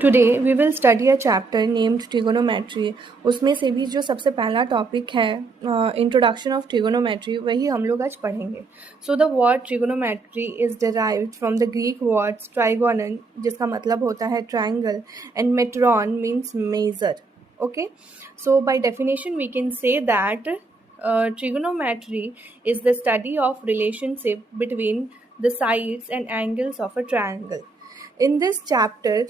Today we will study a chapter named trigonometry. उसमें से भी जो सबसे पहला टॉपिक है इंट्रोडक्शन ऑफ ट्रिगोनोमेट्री, वही हम लोग आज पढ़ेंगे। So the word trigonometry is derived from the Greek words trigonon, जिसका मतलब होता है triangle, and metron means measure. Okay, so by definition we can say that trigonometry is the study of relationship between the sides and angles of a triangle. In this chapter,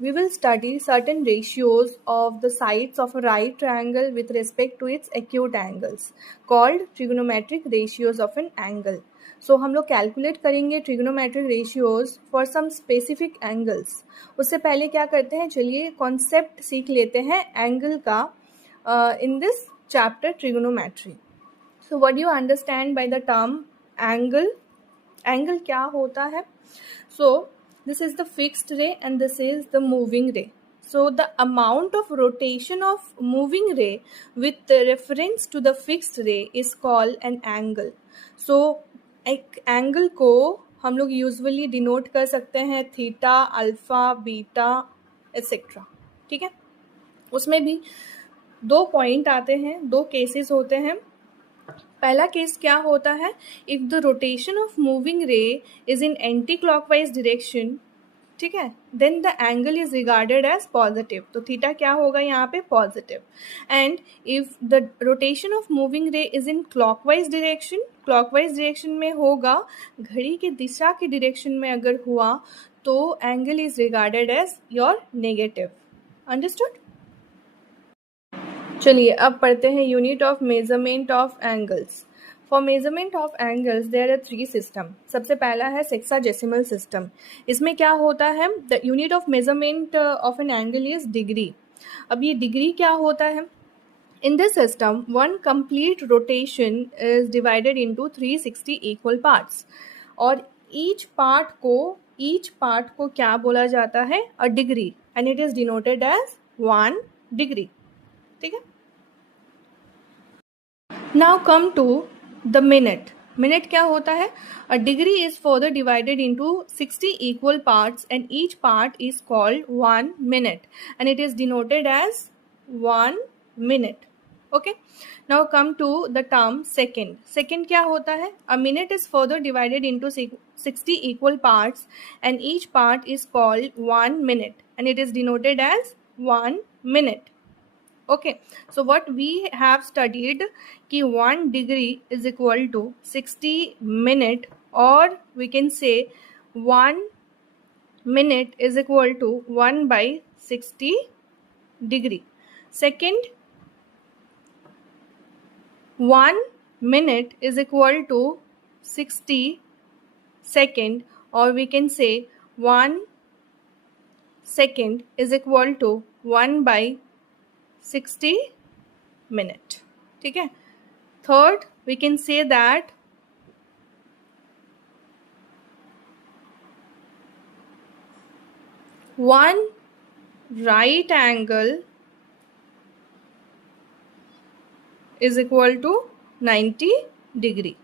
we will study certain ratios of the sides of a right triangle with respect to its acute angles, called trigonometric ratios of an angle. So हम लोग calculate करेंगे trigonometric ratios for some specific angles. उससे पहले क्या करते हैं, चलिए concept सीख लेते हैं एंगल का in this chapter trigonometry. So what do you understand by the term angle? Angle क्या होता है? So this is the fixed ray and this is the moving ray. So the amount of rotation of moving ray with reference to the fixed ray is called an angle. So एक angle को हम लोग usually denote कर सकते हैं theta, alpha, beta etcetera. ठीक है, उसमें भी दो पॉइंट आते हैं, दो केसेस होते हैं। पहला केस क्या होता है, if the rotation of moving ray is in anti clockwise direction, ठीक है, then the angle is regarded as positive. तो थीटा क्या होगा यहाँ पे, positive. And if the rotation of moving ray is in clockwise direction, clockwise direction में होगा, घड़ी की दिशा की डायरेक्शन में अगर हुआ तो angle is regarded as your negative. Understood? चलिए अब पढ़ते हैं unit of measurement of angles. For measurement of angles there are 3 system. सबसे पहला है सेक्साडेसिमल सिस्टम। इसमें क्या होता है, the unit of measurement of an angle is degree. अब ये डिग्री क्या होता है, in this system one complete rotation is divided into 360 equal parts, और ईच पार्ट को क्या बोला जाता है, a degree, and it is denoted as 1 degree. ठीक है, now come to the minute. Minute क्या होता है, a degree is further divided into 60 equal parts and each part is called 1 minute and it is denoted as 1 minute. Okay, now come to the term second. Second क्या होता है, a minute is further divided into 60 equal parts and each part is called 1 minute and it is denoted as 1 minute. Okay, so what we have studied कि 1 degree is equal to 60 minute, or we can say 1 minute is equal to 1 by 60 degree. Second, 1 minute is equal to 60 second, or we can say 1 second is equal to 1 by 60 minute. ठीक है, third we can say that one right angle is equal to 90 degree.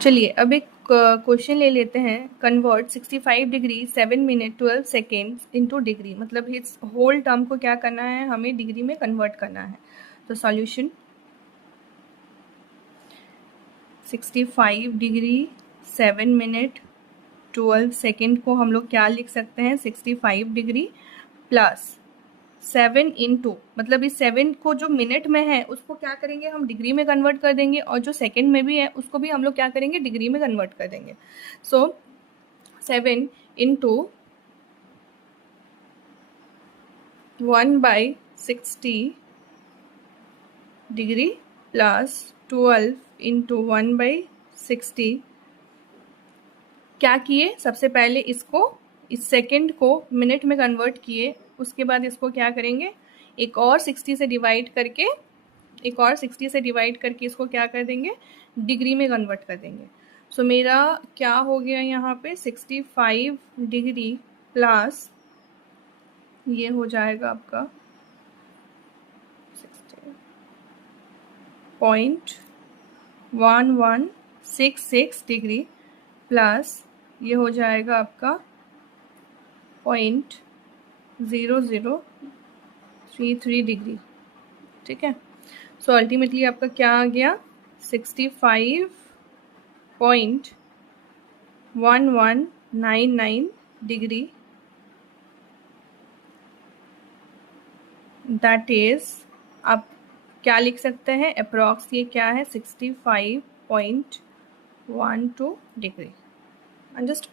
चलिए अब एक question ले लेते हैं, convert 65 degree 7 minute 12 second into degree. मतलब इस होल टर्म को क्या करना है, हमें डिग्री में कन्वर्ट करना है। तो सॉल्यूशन, 65 डिग्री 7 मिनट 12 सेकेंड को हम लोग क्या लिख सकते हैं, 65 डिग्री प्लस 7 इंटू, मतलब इस 7 को जो मिनट में है उसको क्या करेंगे, हम डिग्री में कन्वर्ट कर देंगे, और जो सेकंड में भी है उसको भी हम लोग क्या करेंगे, डिग्री में कन्वर्ट कर देंगे। सो 7 into 1 by 60 degree plus 12 into 1 by 60। क्या किए, सबसे पहले इसको, इस सेकंड को मिनट में कन्वर्ट किए, उसके बाद इसको क्या करेंगे, एक और 60 से डिवाइड करके इसको क्या कर देंगे, डिग्री में कन्वर्ट कर देंगे। सो मेरा क्या हो गया यहाँ पे, 65 डिग्री प्लस ये हो जाएगा आपका 60.1166 डिग्री प्लस ये हो जाएगा आपका 0.0033 डिग्री, ठीक है। सो अल्टीमेटली आपका क्या आ गया, 65.1199 डिग्री, दैट इज, आप क्या लिख सकते हैं, अप्रॉक्स ये क्या है, 65.12 डिग्री। अंडरस्टूड।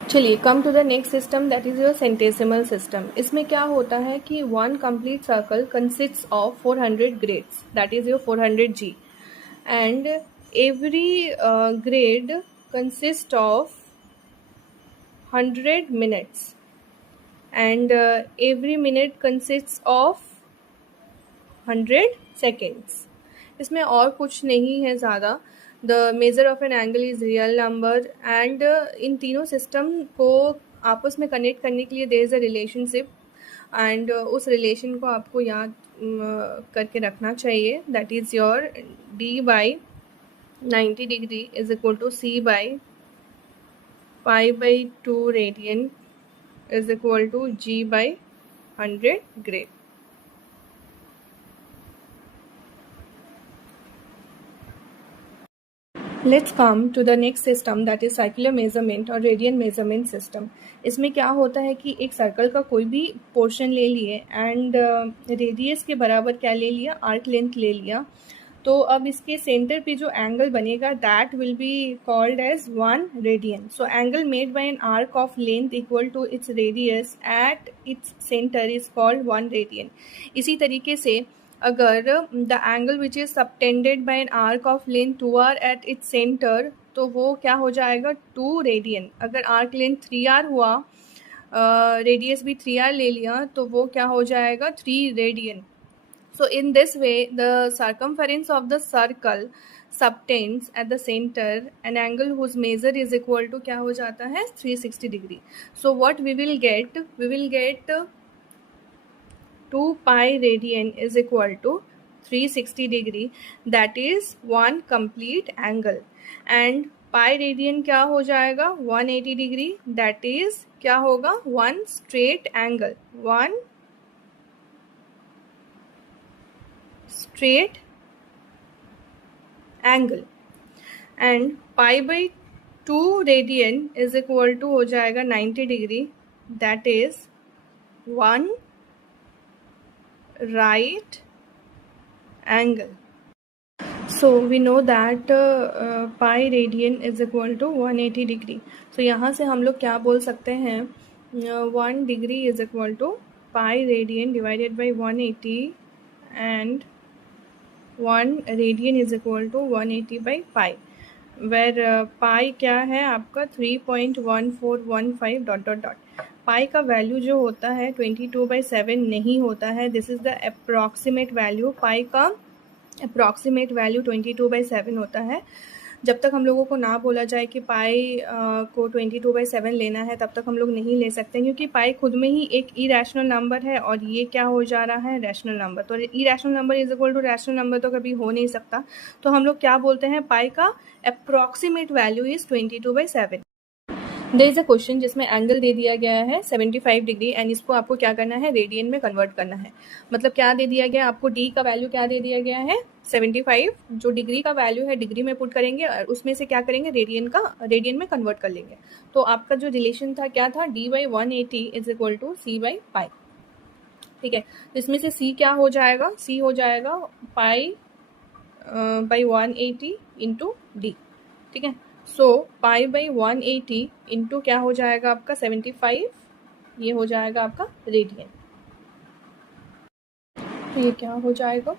चलिए, come to the next system, that is your centesimal system. इसमें क्या होता है कि one complete circle consists of 400 grades, that is your 400 G, and every grade consist of 100 minutes, and every minute consists of 100 seconds. इसमें और कुछ नहीं है ज़्यादा। The measure of an angle is real number, and इन तीनों system को आपस में कनेक्ट करने के लिए there is a relationship, and उस रिलेशन को आपको याद करके रखना चाहिए, that is your D by 90 degree is equal to C by π/2 radian is equal to G by 100 grade. Let's come to the next system, that is circular measurement और radian measurement system. इसमें क्या होता है कि एक circle का कोई भी पोर्शन ले लिए एंड रेडियस के बराबर क्या ले लिया, आर्क लेंथ ले लिया, तो अब इसके सेंटर पे जो एंगल बनेगा that will be called as 1 radian. So angle made by an arc of length equal to its radius at its centre is called 1 radian. इसी तरीके से अगर the angle which is subtended by an arc of length 2r at its centre, तो वो क्या हो जाएगा, 2 radian. अगर आर्क लेंथ 3r हुआ, रेडियस भी 3r ले लिया, तो वो क्या हो जाएगा, 3 radian. So in this way, the circumference of the circle subtends at the center an angle whose measure is equal to क्या हो जाता है, 360 degree. So what we will get 2 pi radian is equal to 360 degree, that is one complete angle, and pi radian क्या हो जाएगा, 180 degree, that is क्या होगा, one straight angle, one straight angle, and π/2 radian is equal to हो जाएगा 90 degree, that is one right angle. So we know that pi radian is equal to 180 degree. So यहाँ से हम लोग क्या बोल सकते हैं, 1 degree is equal to pi radian divided by 180, and 1 radian is equal to 180 by pi, where pi क्या है आपका 3.1415 डॉट डॉट डॉट. पाई का वैल्यू जो होता है 22/7 नहीं होता है, this is the approximate value. Pi का अप्रॉक्सीमेट वैल्यू 22/7 होता है. जब तक हम लोगों को ना बोला जाए कि पाई को 22/7 लेना है, तब तक हम लोग नहीं ले सकते, क्योंकि पाई खुद में ही एक इरेशनल नंबर है और ये क्या हो जा रहा है, रैशनल नंबर. तो irrational number is equal to rational number तो कभी हो नहीं सकता. तो हम लोग क्या बोलते हैं, पाई का approximate value is 22/7. There is a question जिसमें एंगल दे दिया गया है 75 डिग्री, एंड इसको आपको क्या करना है, रेडियन में कन्वर्ट करना है. मतलब क्या दे दिया गया आपको, डी का वैल्यू क्या दे दिया गया है, 75. जो डिग्री का वैल्यू है डिग्री में पुट करेंगे और उसमें से क्या करेंगे, रेडियन में कन्वर्ट कर लेंगे. तो आपका जो रिलेशन था क्या था, D/180 इज इक्वल टू C/पाई. ठीक है, तो इसमें से C क्या हो जाएगा, C हो जाएगा π/180 इंटू D. ठीक है, सो π/180 इंटू क्या हो जाएगा आपका 75, ये हो जाएगा आपका रेडियन. तो ये क्या हो जाएगा,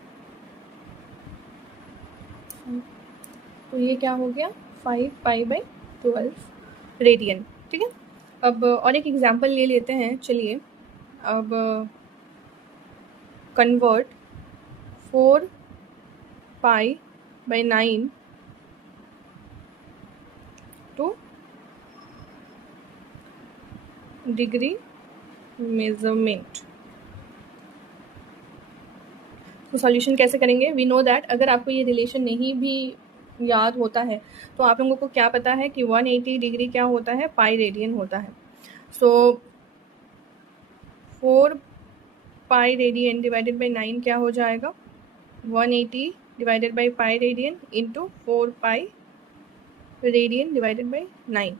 तो ये क्या हो गया, 5π/12 रेडियन. ठीक है, अब और एक एग्जांपल ले लेते हैं. चलिए, अब कन्वर्ट 4π/9 टू डिग्री मेजरमेंट. तो सॉल्यूशन कैसे करेंगे, वी नो दैट अगर आपको ये रिलेशन नहीं भी याद होता है तो आप लोगों को क्या पता है कि 180 डिग्री क्या होता है, पाई रेडियन होता है. सो 4 पाई रेडियन डिवाइडेड बाई 9 क्या हो जाएगा, 180 divided by pi radian into 4 pi radian divided by 9,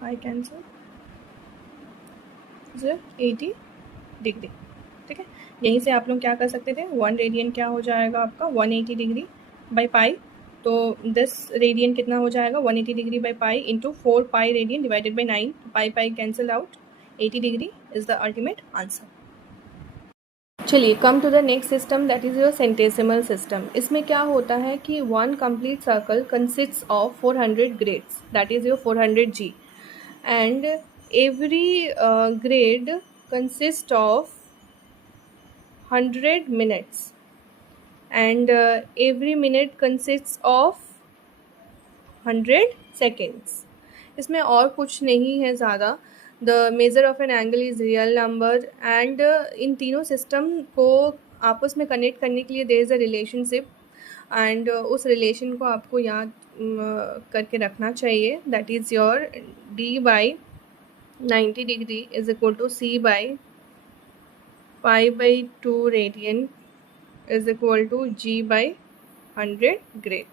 pi cancel, 80 degree. ठीक है, यहीं से आप लोग क्या कर सकते थे, 1 रेडियन क्या हो जाएगा आपका 180 डिग्री बाई पाई, तो 10 रेडियन कितना हो जाएगा 180 degree by pi into 4 pi radian divided by 9, pi pi cancel out, 80 degree is the ultimate answer. चलिए come to the next system, that is your centesimal system. इसमें क्या होता है कि one complete circle consists of 400 grades, that is your 400 G, and every grade consists of 100 minutes, and every minute consists of 100 seconds. इसमें और कुछ नहीं है ज़्यादा। The measure of an angle is real number, and इन तीनों system को आपस में कनेक्ट करने के लिए there is a relationship, and उस रिलेशन को आपको याद करके रखना चाहिए, that is your D by 90 degree is equal to C by pi by 2 radian is equal to G by 100 grade.